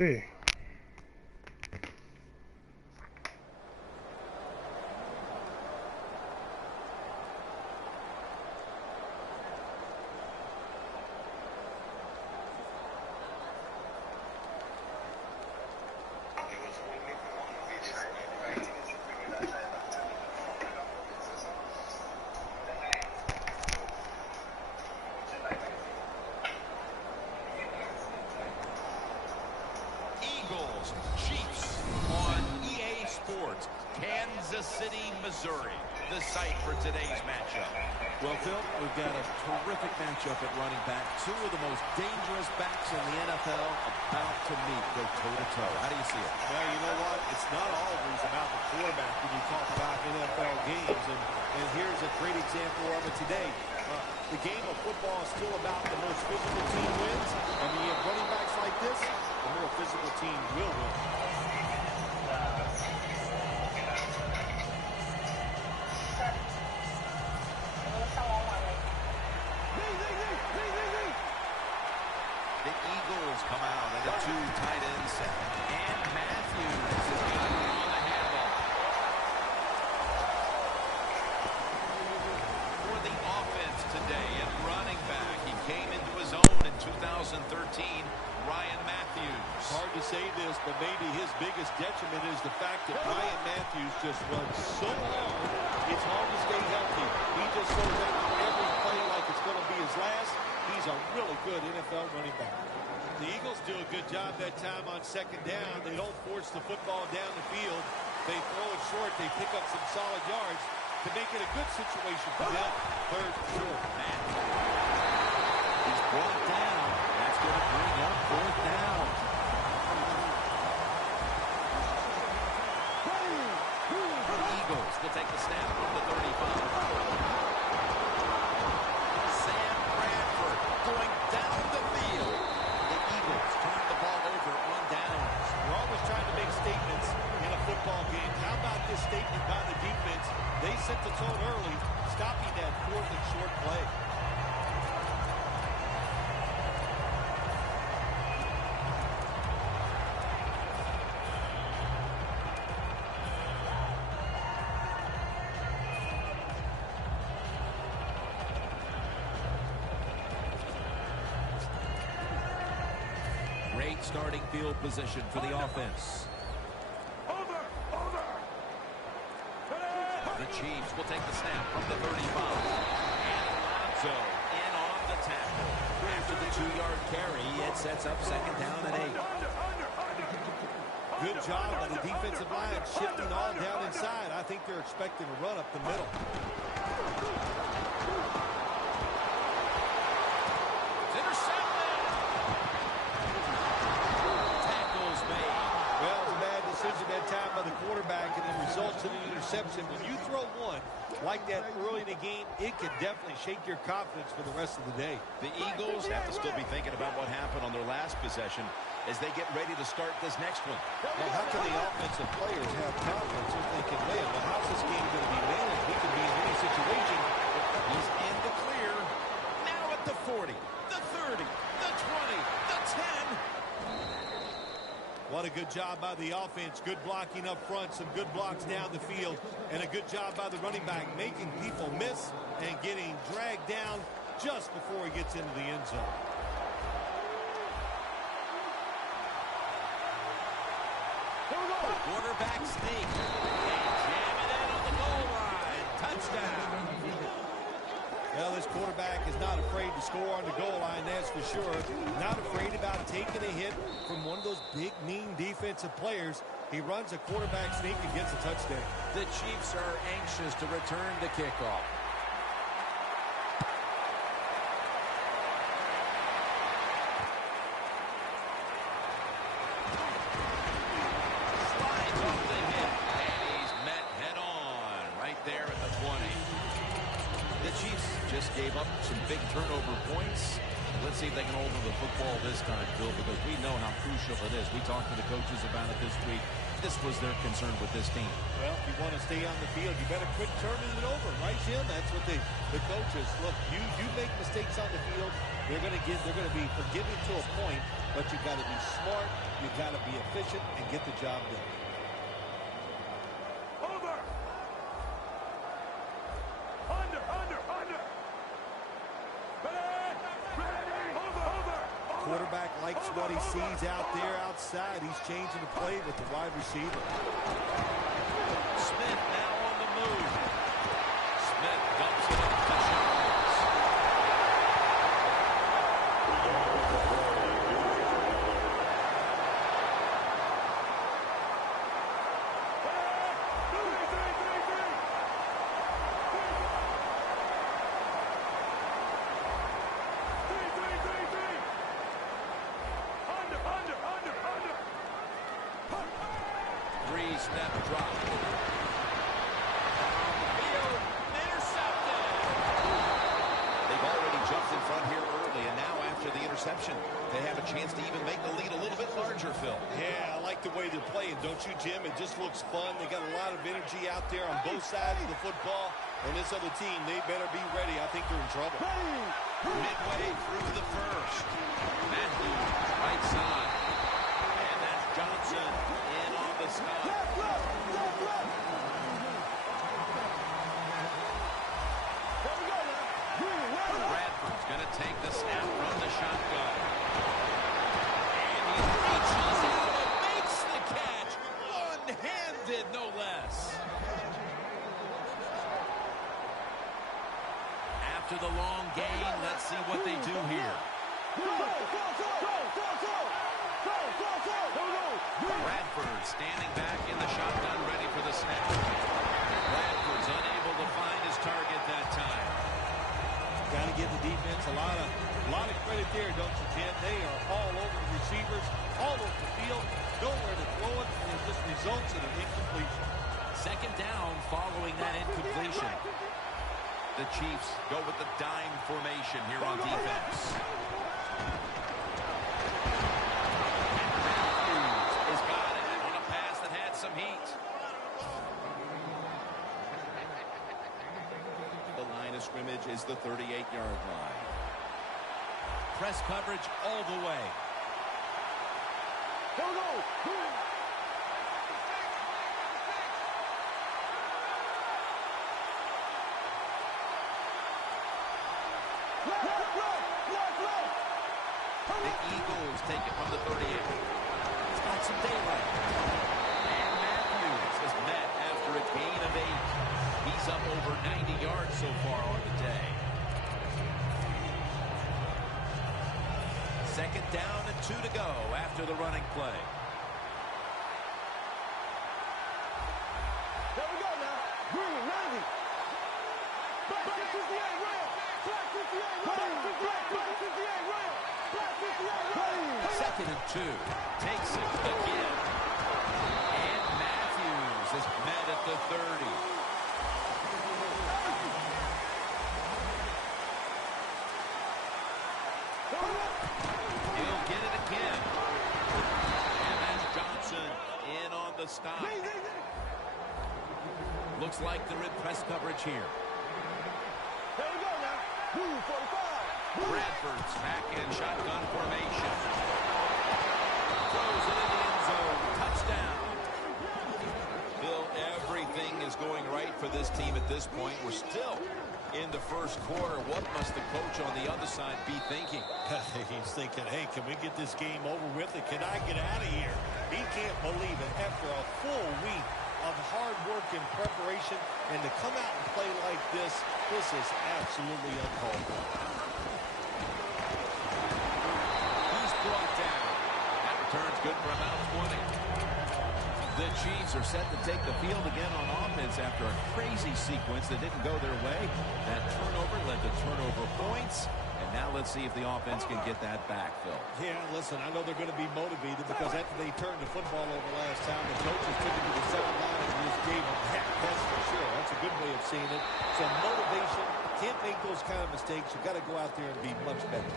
Sí. Eagles, Chiefs on EA Sports, Kansas City, Missouri, the site for today's matchup. Well, Phil, we've got a terrific matchup at running back. Two of the most dangerous backs in the NFL about to meet, go toe-to-toe. How do you see it? Well, you know what? It's not always about the quarterback when you talk about NFL games, and here's a great example of it today. The game of football is still about the most physical team wins, and when you have running backs like this, the more physical team will win. The Eagles come out in a two tight end set, and Matthews has got it on the handle. For the offense today at running back, he came into his own in 2013, Ryan Matthews. Hard to say this, but maybe his biggest detriment is the fact that Ryan Matthews just runs so hard, it's hard to stay healthy. He just goes after every play like it's going to be his last. He's a really good NFL running back. The Eagles do a good job that time on second down. They don't force the football down the field. They throw it short. They pick up some solid yards to make it a good situation for them. Third and short. He's brought down. That's going to bring up fourth down. The Eagles will take the snap from the 35. Sam Bradford going down the field. The Eagles turn the ball over on downs. We're always trying to make statements in a football game. How about this statement by the defense? They set the tone early, stopping that fourth and short play. Great starting field position for the offense. The Chiefs will take the snap from the 35. And Alonso in on the tackle. After the 2-yard carry, it sets up second down and 8. Good job by the defensive line shifting all down inside. I think they're expecting a run up the middle. It's intercepted. Tackles made. Well, it was a bad decision that time by the quarterback, and it results in an interception. When you throw one like that early in the game, it could definitely shake your confidence for the rest of the day. The Eagles have to still be thinking about what happened on their last possession as they get ready to start this next one. Well, how can the offensive players have confidence if they can win? Well, how's this game going to be managed? We could be in any situation. He's in the clear. Now at the 40, the 30, the 20, the 10. What a good job by the offense. Good blocking up front, some good blocks down the field, and a good job by the running back making people miss and getting dragged down just before he gets into the end zone. Quarterback sneak. And jam it in on the goal line. Touchdown. Well, this quarterback is not afraid to score on the goal line, that's for sure. Not afraid about taking a hit from one of those big, mean defensive players. He runs a quarterback sneak and gets a touchdown. The Chiefs are anxious to return the kickoff. Slides off the hip. And he's met head on right there at the 20. The Chiefs just gave up some big turnover points. Let's see if they can hold the football this time, Phil, because we know how crucial it is. We talked to the coaches about it this week. this was their concern with this team. Well, if you want to stay on the field, you better quit turning it over, right, Jim? That's what the coaches look. You make mistakes on the field, they're going to be forgiving to a point, but you got to be smart, you got to be efficient, and get the job done. Over. Under. Quarterback likes what he sees out there outside. He's changing the play with the wide receiver. Smith now on the move. Smith dumps it off to Jones. Three-step drop. Field intercepted. They've already jumped in front here early, and now after the interception, they have a chance to even make the lead a little bit larger, Phil. Yeah, I like the way they're playing, don't you, Jim? It just looks fun. They got a lot of energy out there on both sides of the football, and this other team, they better be ready. I think they're in trouble. Midway through the first. Matthews, right side. And that's Johnson in on the stop. Bradford's going to take the snap from the shotgun. And he reaches out and makes the catch. One-handed, no less. After the long gain, let's see what they do here. Bradford standing back in the shotgun, ready for the snap. Bradford's unable to find his target that time. Got to give the defense a lot of credit there, don't you, Jim? They are all over the receivers, all over the field, nowhere to throw it, and it just results in an incompletion. Second down following that incompletion. The Chiefs go with the dime formation here on defense. Some heat. The line of scrimmage is the 38-yard line. Press coverage all the way. The Eagles take it from the 38. It's got some daylight. Is met after a gain of 8. He's up over 90 yards so far on the day. Second down and 2 to go after the running play. There we go now. Green, 90. Black 58 round. Black 58 round. Black 58 round. Black 58 round. Second and 2. Takes it again. Is met at the 30. He'll get it again. And that's Johnson in on the stop. Looks like they're in press coverage here. There we go now. 45. Bradford's back in shotgun formation. Throws it in the end zone. Touchdown. Everything is going right for this team at this point. We're still in the first quarter. What must the coach on the other side be thinking? He's thinking, hey, can we get this game over with and can I get out of here? He can't believe it. After a full week of hard work and preparation, and to come out and play like this is absolutely uncalled for. He's brought down. That return's good for about 20. The Chiefs are set to take the field again on offense after a crazy sequence that didn't go their way. That turnover led to turnover points. And now let's see if the offense can get that back, Phil. Yeah, listen, I know they're going to be motivated because after they turned the football over last time, the coaches took it to the 7-line and just gave them heck. That's for sure. That's a good way of seeing it. So motivation, can't make those kind of mistakes. You've got to go out there and be much better.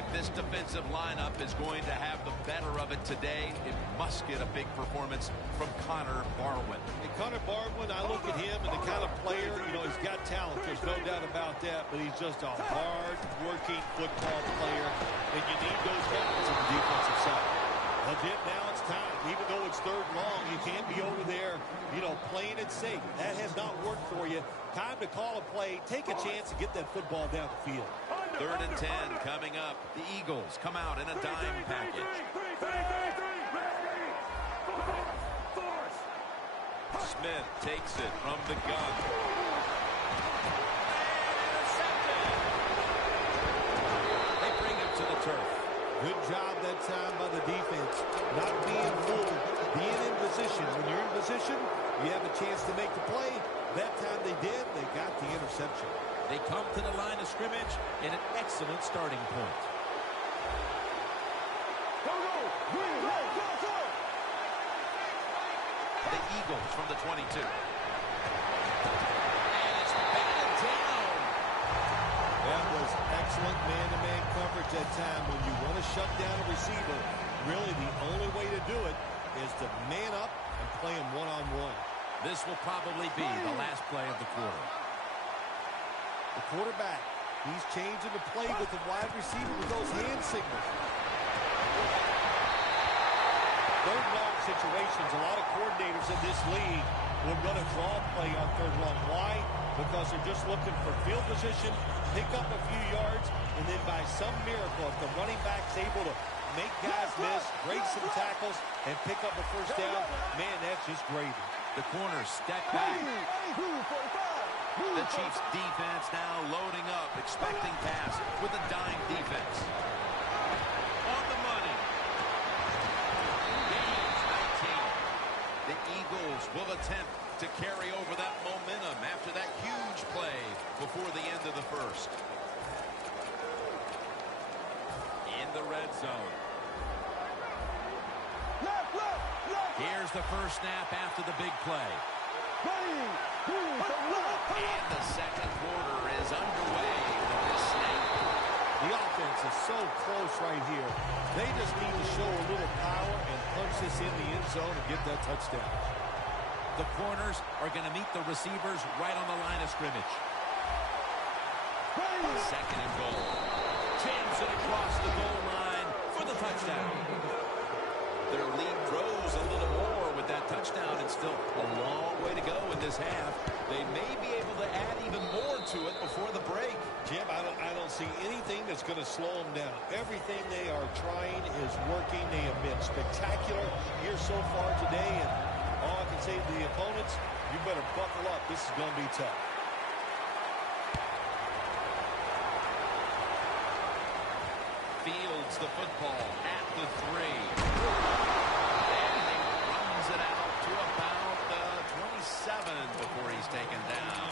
If this defensive lineup is going to have the better of it today, it must get a big performance from Connor Barwin. And Connor Barwin, I look at him and the kind of player, you know, he's got talent. There's no doubt about that, but he's just a hard-working football player, and you need those guys on the defensive side. Well, Jim, now it's time. Even though it's third long, you can't be over there, you know, playing it safe. That has not worked for you. Time to call a play, take a chance, and get that football down the field. 3rd and 10 coming up. The Eagles come out in a dime package. Smith takes it from the gun. Intercepted. They bring him to the turf. Good job that time by the defense. Not being fooled, being in position. When you're in position, you have a chance to make the play. That time they did, they got the interception. They come to the line of scrimmage in an excellent starting point. The Eagles from the 22. And it's batted down. That was excellent man-to-man coverage that time. When you want to shut down a receiver, really the only way to do it is to man up and play him one-on-one. This will probably be the last play of the quarter. The quarterback, he's changing the play with the wide receiver with those hand signals. Third long situations, a lot of coordinators in this league will run a draw play on third long. Why? Because they're just looking for field position, pick up a few yards, and then by some miracle, if the running back's able to make guys miss, break some tackles, and pick up a first down, man, that's just gravy. The corners step back. The Chiefs defense now loading up, expecting pass with a dime defense. On the money. Gains 19. The Eagles will attempt to carry over that momentum after that huge play before the end of the first. In the red zone. Here's the first snap after the big play. And the second quarter is underway with this snap. The offense is so close right here. They just need to show a little power and punch this in the end zone and get that touchdown. The corners are going to meet the receivers right on the line of scrimmage. Second and goal. Jams it across the goal line for the touchdown. Their lead grows a little more with that touchdown, and still a long way to go in this half. They may be able to add even more to it before the break. Jim, I don't see anything that's going to slow them down. Everything they are trying is working. They have been spectacular here so far today, and all I can say to the opponents, you better buckle up. This is going to be tough. Fields the football at the 3. And he runs it out to about 27 before he's taken down.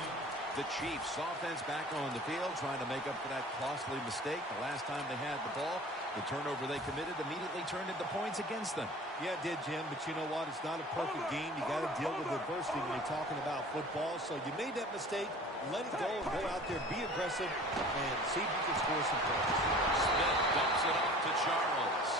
The Chiefs offense back on the field trying to make up for that costly mistake. The last time they had the ball, the turnover they committed immediately turned into points against them. Yeah, it did, Jim, but you know what? It's not a perfect game. You got to deal with adversity when you're talking about football. So you made that mistake, let it go, and go out there, be aggressive, and see if you can score some points. Smith dumps it off to Charles.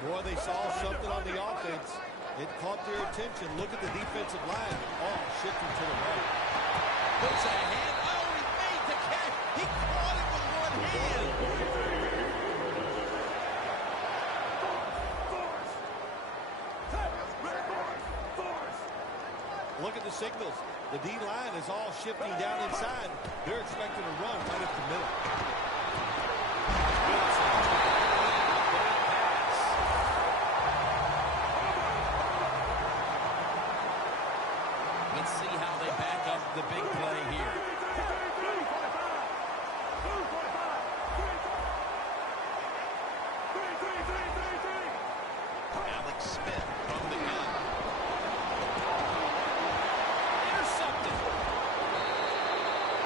Boy, they saw something on the offense. It caught their attention. Look at the defensive line. Oh, shifting to the right. Puts a hand. Oh, he made the catch. He caught it with one hand. Look at the signals. The D-line is all shifting down inside. They're expecting a run right up the middle. Let's see how they back up the big play here. Alex Smith from the gun. Intercepted.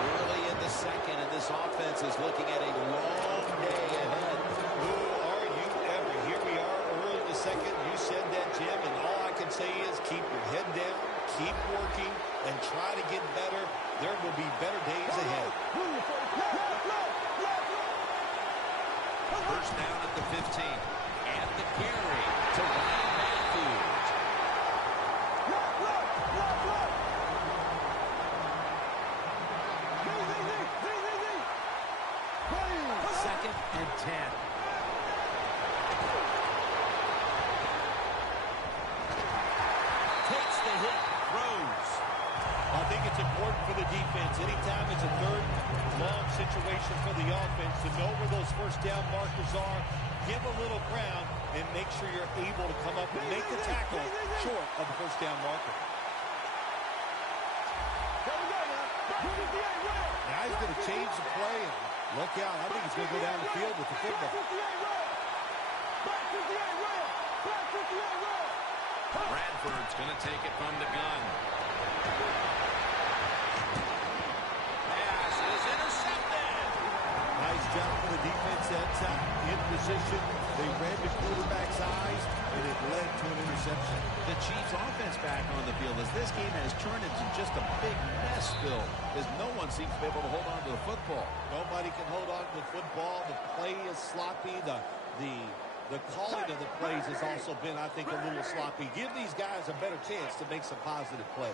Early in the second, and this offense is looking at a long day ahead. Who are you ever? Here we are early in the second. You said that, Jim, and all I can say is keep your head down, keep working, and try to get better. There will be better days ahead. First down at the 15. And the carry to Ryan Matthews. Second and 10. Takes the hit, throws. I think it's important for the defense. Anytime it's a third long situation for the offense to know where those first down markers are, give a little ground, and make sure you're able to come up and make the tackle short of the first down marker. Now he's going to change the play. And look out. I think he's going to go down the field with the football. Bradford's going to take it from the gun. Pass is intercepted. Nice job for the defense that time. In position, they read the quarterback's eyes, and it led to an interception. The Chiefs offense back on the field as this game has turned into just a big mess, Phil, as no one seems to be able to hold on to the football. Nobody can hold on to the football. The play is sloppy. The calling of the plays has also been, I think, a little sloppy. Give these guys a better chance to make some positive plays.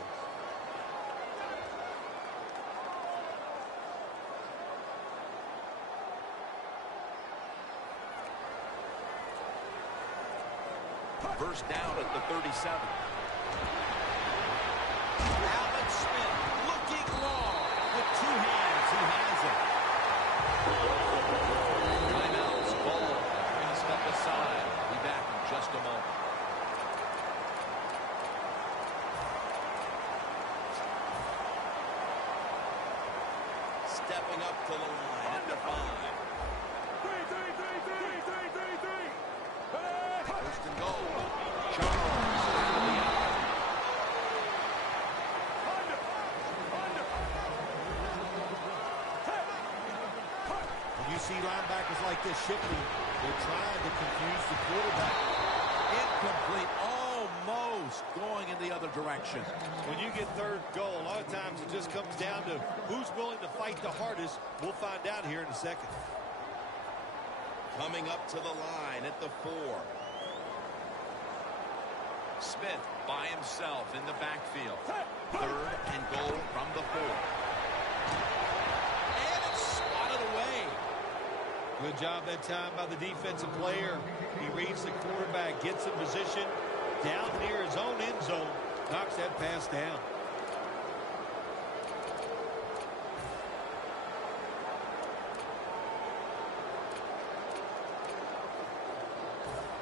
First down at the 37. Alex Smith looking long with two hands. He has it. Timeout's ball. Going to step aside. Be back in just a moment. Stepping up to the line at the 5. First and goal. Charles out of the eye. When you see linebackers like this shifting, they're trying to confuse the quarterback. Incomplete. Almost going in the other direction. When you get third goal, a lot of times it just comes down to who's willing to fight the hardest. We'll find out here in a second. Coming up to the line at the 4. Smith by himself in the backfield. Third and goal from the 4. And it's swatted away. Good job that time by the defensive player. He reads the quarterback, gets in position down near his own end zone, knocks that pass down.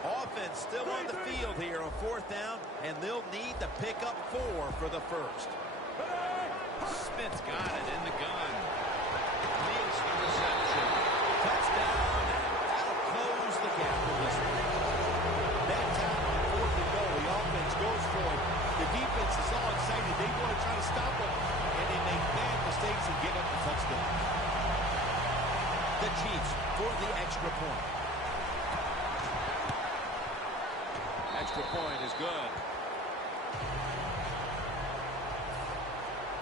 Offense still on the field here on fourth down, and they'll need to pick up 4 for the first. Smith's got it in the gun. Makes the reception. Touchdown. That'll close the gap for this one. That time on fourth and goal, the offense goes for it. The defense is all excited. They want to try to stop them, and they make bad mistakes and give up the touchdown. The Chiefs for the extra point. Extra point is good.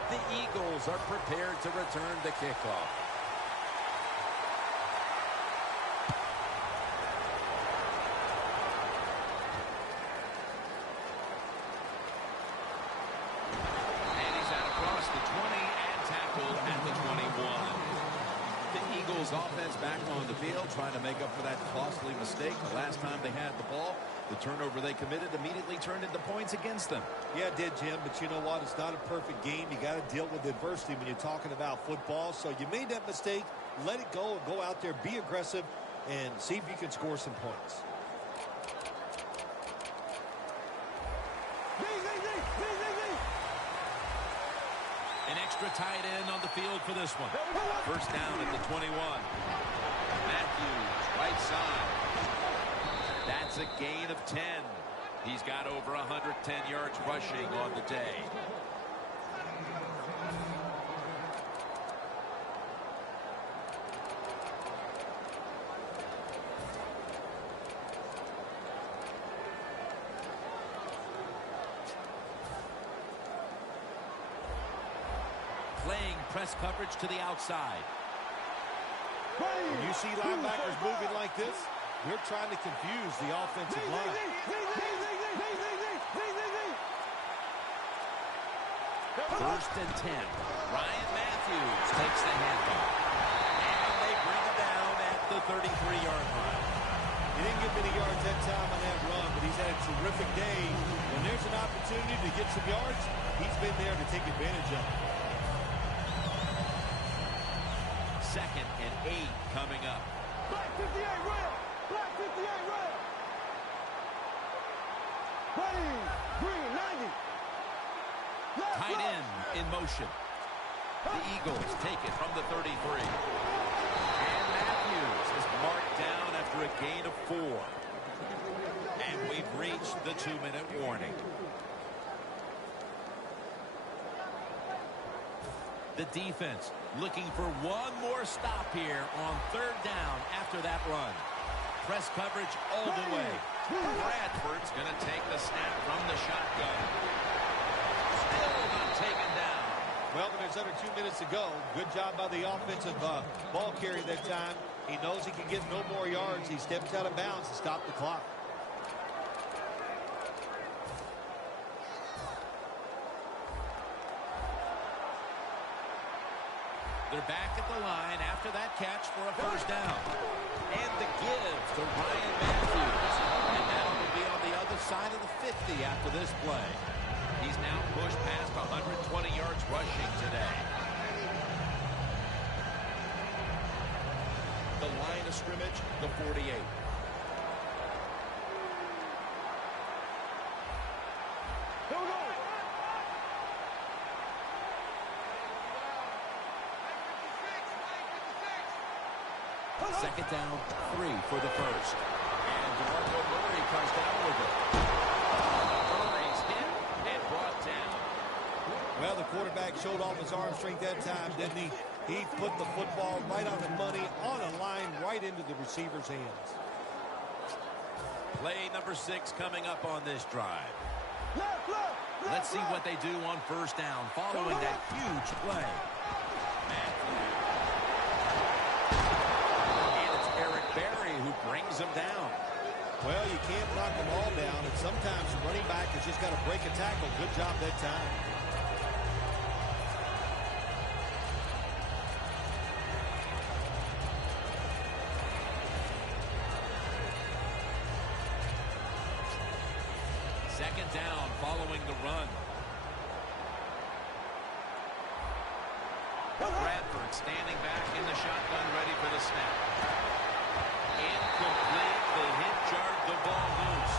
The Eagles are prepared to return the kickoff. And he's out across the 20 and tackled at the 21. The Eagles offense back on the field trying to make up for that costly mistake. The last time they had the ball, the turnover they committed immediately turned into points against them. Yeah, it did, Jim, but you know what? It's not a perfect game. You got to deal with adversity when you're talking about football. So you made that mistake. Let it go and go out there, be aggressive, and see if you can score some points. An extra tight end on the field for this one. First down at the 21. Matthews, right side. That's a gain of 10. He's got over 110 yards rushing on the day. press coverage to the outside. When you see linebackers moving like this, they're trying to confuse the offensive line. First and 10. Ryan Matthews takes the handoff. And they bring it down at the 33-yard line. He didn't get many yards that time on that run, but he's had a terrific day. When there's an opportunity to get some yards, he's been there to take advantage of it. Second and 8 coming up. Black 58 rail. Black 58 rail. Ready. Green 90. Tight end in motion. The Eagles take it from the 33. And Matthews is marked down after a gain of 4. And we've reached the 2-minute warning. The defense looking for one more stop here on third down after that run. Press coverage all the way. Bradford's going to take the snap from the shotgun. Still not taken down. Well, when there's under 2 minutes to go, good job by the offensive ball carrier that time. He knows he can get no more yards. He steps out of bounds to stop the clock. They're back at the line after that catch for a first down. And the give to Ryan Matthews. And now will be on the other side of the 50 after this play. He's now pushed past 120 yards rushing today. The line of scrimmage, the 48. Here we go. Second down, 3 for the first. And DeMarco Murray comes down with it. Murray's hit and brought down. Well, the quarterback showed off his arm strength that time, didn't he? He put the football right on the money, on a line, right into the receiver's hands. Play number 6 coming up on this drive. Left, left, left, Let's see what they do on first down following that huge play. Matthews. And it's Eric Berry who brings him down. Well, you can't knock them all down, and sometimes the running back has just got to break a tackle. Good job that time. Second down following the run. Bradford standing back in the shotgun, ready for the snap. Incomplete. The hit jarred the ball loose.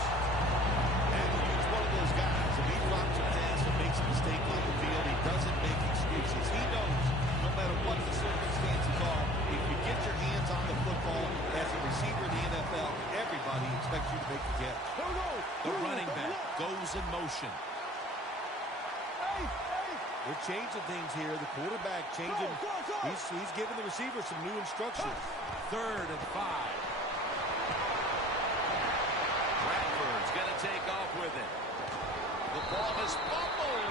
And he's one of those guys. If he drops a pass and makes a mistake on the field, he doesn't make excuses. He knows no matter what the circumstances are, if you get your hands on the football as a receiver in the NFL, everybody expects you to make the catch. Here we go. The running back goes in motion. They're changing things here. The quarterback changing. He's giving the receiver some new instructions. Third and 5. Bradford's going to take off with it. The ball is fumbled.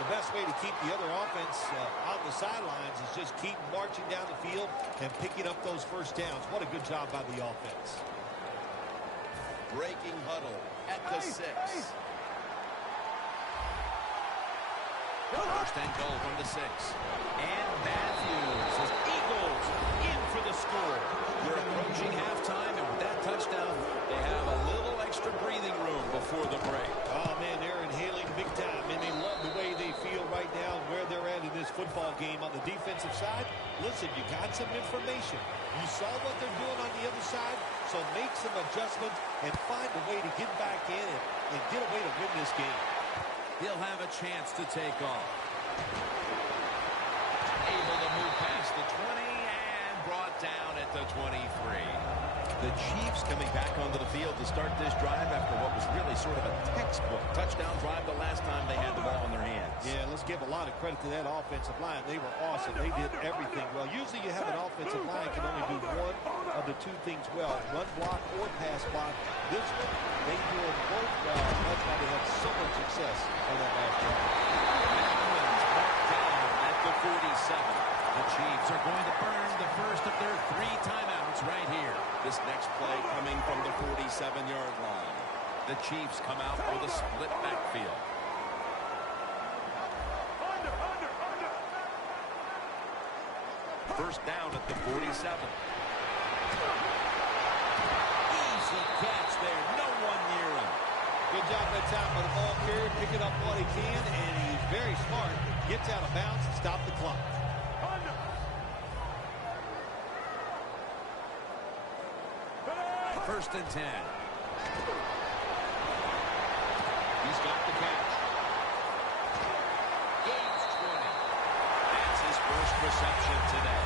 The best way to keep the other offense on the sidelines is just keep marching down the field and picking up those first downs. What a good job by the offense. Breaking huddle at the 6. First and goal from the 6. And Matthews is Eagles in for the score. We're approaching halftime, and with that touchdown, they have a little extra breathing room before the break. Oh, man, they're inhaling big time, and they love the way they feel right now where they're at in this football game. On the defensive side, listen, you got some information. You saw what they're doing on the other side, so make some adjustments and find a way to get back in it and get a way to win this game. He'll have a chance to take off. Able to move past the 20 and brought down at the 23. The Chiefs coming back onto the field to start this drive after what was really sort of a textbook touchdown drive the last time they had the ball in their hands. Yeah, let's give a lot of credit to that offensive line. They were awesome. They did everything well. Usually you have an offensive line can only do one of the two things well, run block or pass block. This one, they do it both well. That's why they had so much success on that last drive. Edmonds back down at the 47. The Chiefs are going to burn the first of their 3 timeouts right here. This next play coming from the 47-yard line. The Chiefs come out with a split backfield. First down at the 47. Easy catch there. No one near him. Good job that time by the ball carrier, picking up what he can, and he's very smart. Gets out of bounds and stop the clock. First and 10. He's got the catch. Gains 20. That's his first reception today.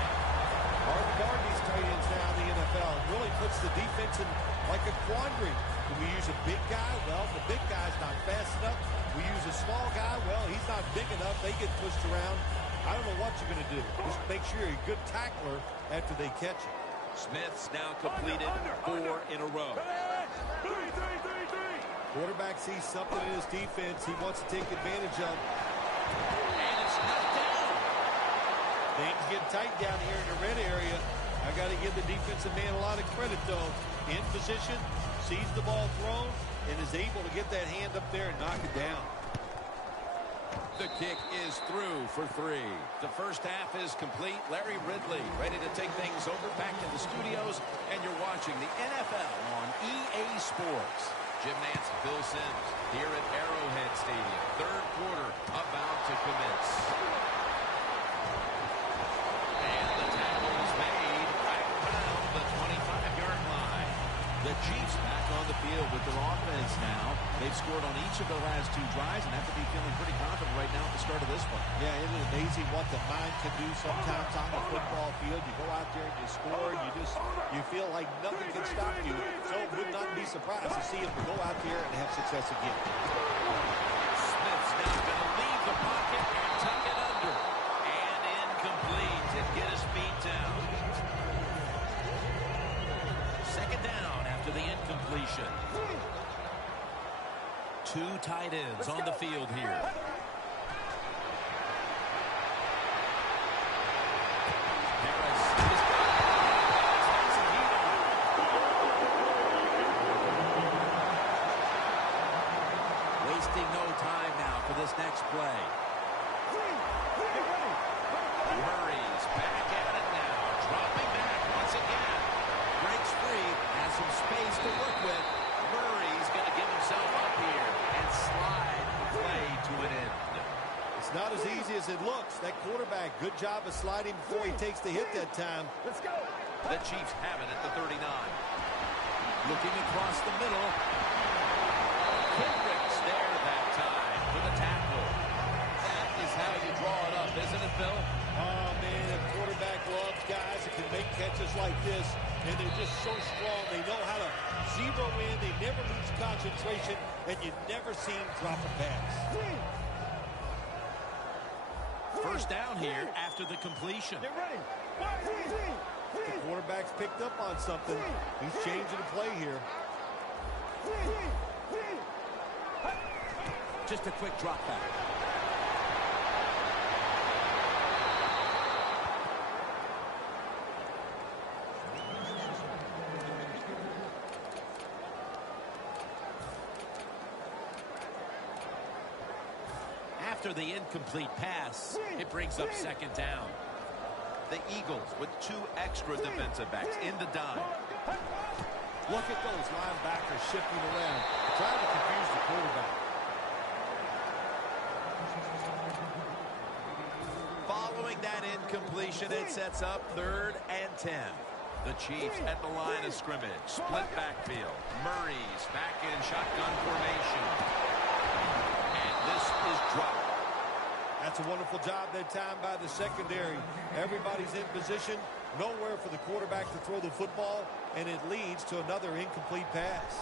Hard to guard these tight ends now in the NFL. It really puts the defense in like a quandary. Do we use a big guy? Well, the big guy's not fast enough. We use a small guy. Well, he's not big enough. They get pushed around. I don't know what you're going to do. Just make sure you're a good tackler after they catch you. Smith's now completed 4 in a row. Quarterback sees something in his defense he wants to take advantage of. And it's knocked down. Things get tight down here in the red area. I got to give the defensive man a lot of credit, though. In position, sees the ball thrown, and is able to get that hand up there and knock it down. The kick is through for 3. The first half is complete. Larry Ridley ready to take things over back in the studios, and you're watching the NFL on EA Sports. Jim Nance, Bill Sims here at Arrowhead Stadium. Third quarter about to commence. And the tackle is made right around the 25-yard line. The Chiefs back on the field with their offense now. They've scored on each of their last 2 drives and have to be feeling pretty confident right now at the start of this one. Yeah, isn't it amazing what the mind can do sometimes on the football field? You go out there and you score, you feel like nothing can stop you. So would not be surprised to see him go out there and have success again. Smith's now going to leave the pocket and tuck it under. And incomplete to get his feet down. Second down after the incompletion. 2 tight ends on the field here. Harris is wasting no time now for this next play. Murray's back at it now. Dropping back once again. Breaks free. Has some space to work with. Murray's going to give himself up here and slide the play to an end. It's not as easy as it looks. That quarterback, good job of sliding before he takes the hit that time. Let's go. The Chiefs have it at the 39. Looking across the middle. Kendricks there that time for the tackle. That is how you draw it up, isn't it, Bill? Oh, man, a quarterback loves guys that can make catches like this, and they're just so strong. They know how to zero in. They never lose concentration, and you never see them drop a pass. First down here after the completion. Get ready. The quarterback's picked up on something. He's changing the play here. Just a quick drop back. After the incomplete pass, it brings up second down. The Eagles with 2 extra defensive backs in the dime. Look at those linebackers shifting around, trying to confuse the quarterback. Following that incompletion, it sets up 3rd and 10. The Chiefs at the line of scrimmage. Split backfield. Murray's back in shotgun formation. And this is dropped. That's a wonderful job that time by the secondary. Everybody's in position, nowhere for the quarterback to throw the football, and it leads to another incomplete pass.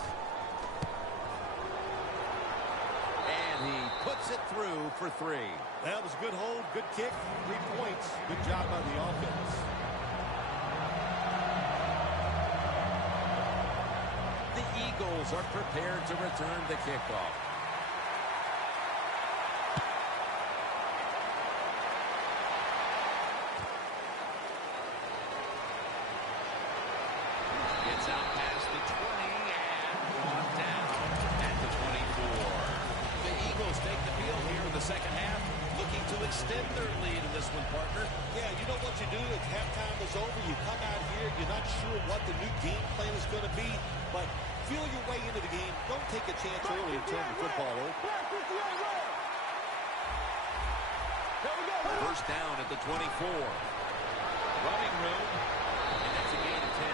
And he puts it through for 3. That was a good hold, good kick, 3 points. Good job by the offense. The Eagles are prepared to return the kickoff. extend their lead in this one, partner. Yeah, you know what you do if halftime is over? You come out here, you're not sure what the new game plan is going to be, but feel your way into the game. Don't take a chance early and turn the football over. First down at the 24. Running room, and that's a gain of 10.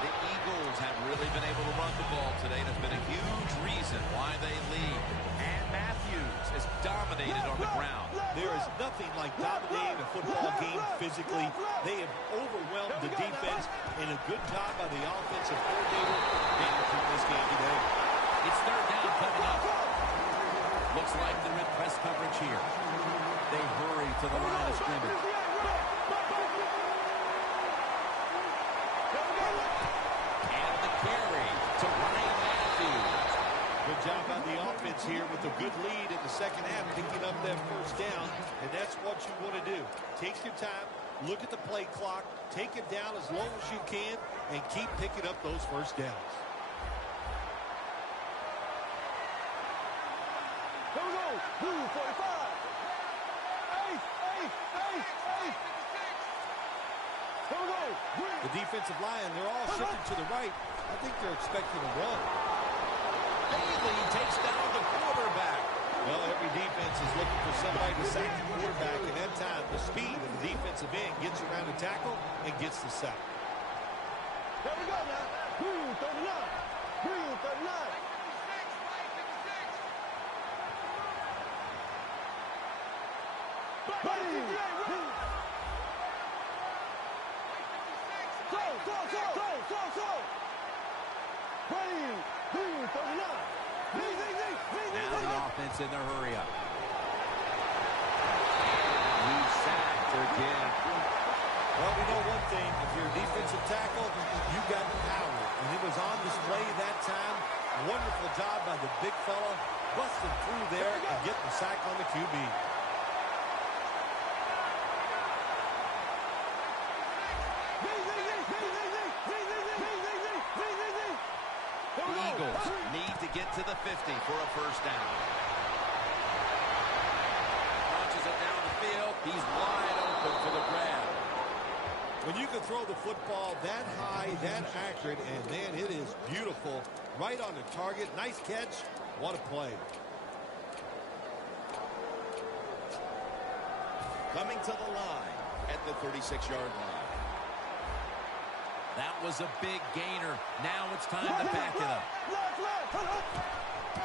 The Eagles have really been able to run the ball today. That's been a huge reason why they lead. And Matthews is dominated on the ground. There is nothing like dominating a football game physically. They have overwhelmed the defense, and a good job by the offensive coordinator managing this game today. It's third down coming up. Looks like they're in press coverage here. They hurry to the line of scrimmage. And the carry to Ryan Matthews. Good job by the offense here with a good lead in the second half, picking up that first down, and that's what you want to do. Take your time, look at the play clock, take it down as long as you can, and keep picking up those first downs. Here we go. Blue 45. Ace. Here we go. The defensive line, they're all shifted to the right. I think they're expecting a run. Bailey takes down the quarterback. Well, every defense is looking for somebody to sack the quarterback, and that time the speed of the defensive end gets around the tackle and gets the sack. Here we go now. Green 39. Green 39. Now the offense in their hurry up. He's sacked again. Well, we know one thing. If you're a defensive tackle, you got power. And it was on display that time. Wonderful job by the big fella. Busting through there and getting the sack on the QB. The Eagles need to get to the 50 for a first down. Launches it down the field. He's wide open for the grab. When you can throw the football that high, that accurate, and man, it is beautiful. Right on the target. Nice catch. What a play. Coming to the line at the 36-yard line. That was a big gainer. Now it's time to back it up.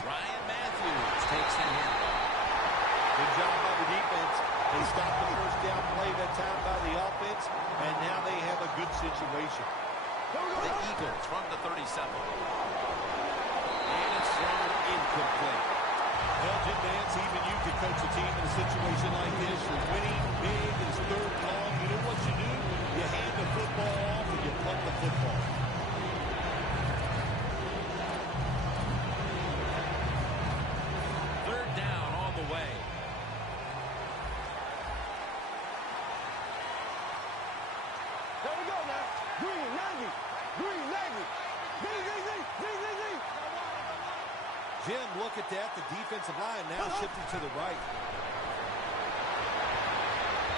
Ryan Matthews takes the handle. Good job by the defense. They stopped the first down play that time by the offense, and now they have a good situation. The Eagles from the 37. And it's thrown incomplete. Well, Jim Nance, even you could coach a team in a situation like this. You're winning big, it's third and long. You know what you do? You hand the football off and you punt the football. Third down on the way. There we go now. Green 90. Green 90. Jim, look at that. The defensive line now shifting to the right.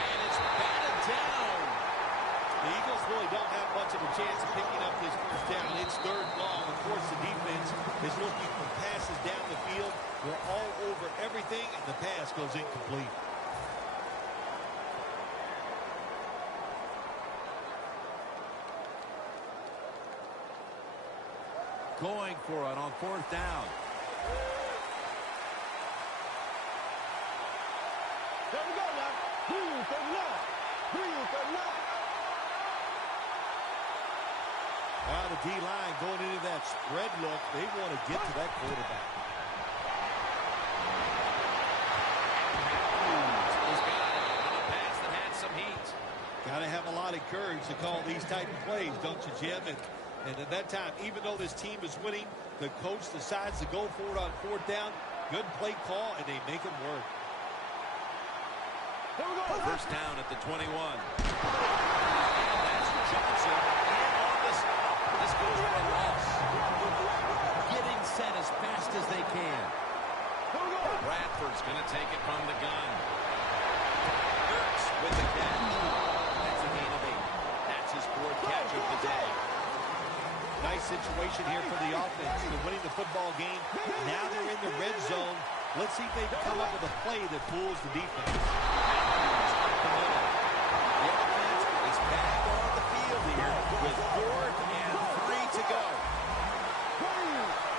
And it's batted down. The Eagles really don't have much of a chance of picking up this first down. It's third and long. Of course, the defense is looking for passes down the field. They're all over everything, and the pass goes incomplete. Going for it on fourth down. There we go now. Green 39. Green 39. Now the D-line going into that spread look. They want to get to that quarterback. He's got it on a pass that had some heat. Got to have a lot of courage to call these type of plays, don't you, Jim? And at that time, even though this team is winning, the coach decides to go for it on fourth down. Good play call, and they make it work. Here we go. First down at the 21. And that's Johnson in on the stop. This goes for a loss. Getting set as fast as they can. Bradford's going to take it from the gun. situation here for the offense. They're winning the football game. Now they're in the red zone. Let's see if they can come up with a play that fools the defense. The offense is back on the field here with 4th and 3 to go.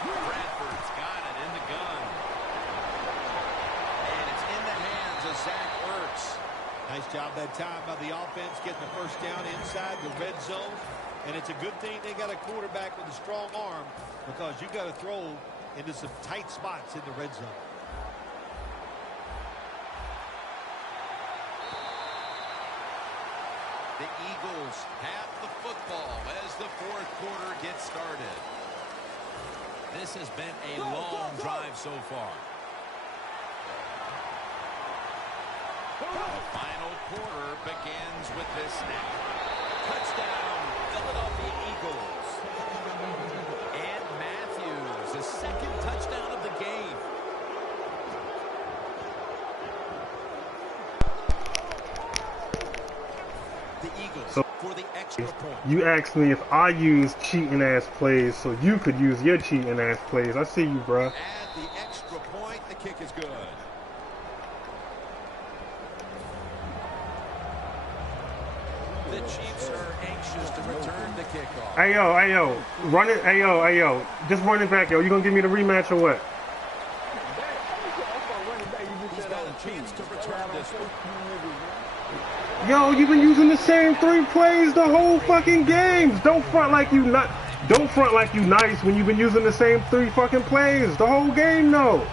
Bradford's got it in the gun. And it's in the hands of Zach Ertz. Nice job that time by the offense getting the first down inside the red zone. And it's a good thing they got a quarterback with a strong arm, because you got to throw into some tight spots in the red zone. The Eagles have the football as the 4th quarter gets started. This has been a long drive so far. The final quarter begins with this snap. Touchdown, Philadelphia Eagles. And Matthews, the 2nd touchdown of the game. The Eagles for the extra point. You asked me if I use cheating ass plays so you could use your cheating ass plays. I see you, bruh. Add the extra point. The kick is good. The Chiefs are anxious to return the kickoff. Hey yo, run it. Hey yo, just run it back, yo. You gonna give me the rematch or what? He's got a chance to return this one. Yo, you've been using the same 3 plays the whole fucking games. Don't front like you nice when you've been using the same 3 fucking plays the whole game, though.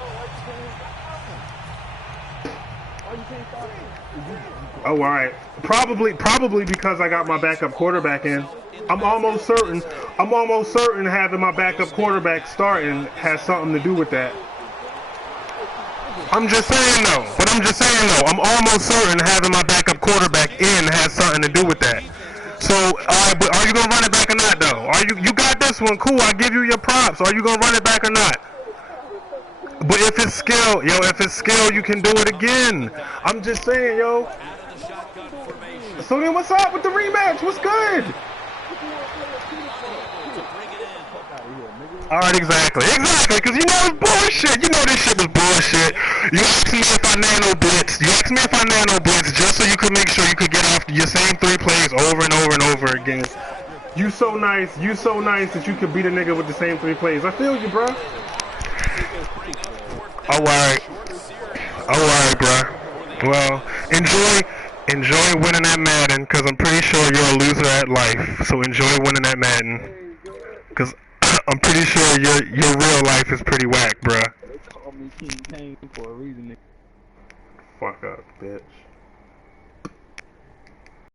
Oh, all right. Probably because I got my backup quarterback in. I'm almost certain having my backup quarterback starting has something to do with that. I'm just saying though. I'm almost certain having my backup quarterback in has something to do with that. So, alright, but are you gonna run it back or not though? You got this one, cool. I give you your props. Are you gonna run it back or not? But if it's skill, you can do it again. I'm just saying, yo. So then what's up with the rematch? What's good? Alright, exactly, because you know it's bullshit. You know this shit was bullshit. You asked me if I nano blitz. Just so you could make sure you could get off your same 3 plays over and over and over again. You so nice that you could beat a nigga with the same 3 plays. I feel you, bro. Alright, bro. Well, enjoy winning that Madden, because I'm pretty sure you're a loser at life. So enjoy winning that Madden, because I'm pretty sure your real life is pretty whack, bruh. They call me King Kane for a reason. Fuck up, bitch.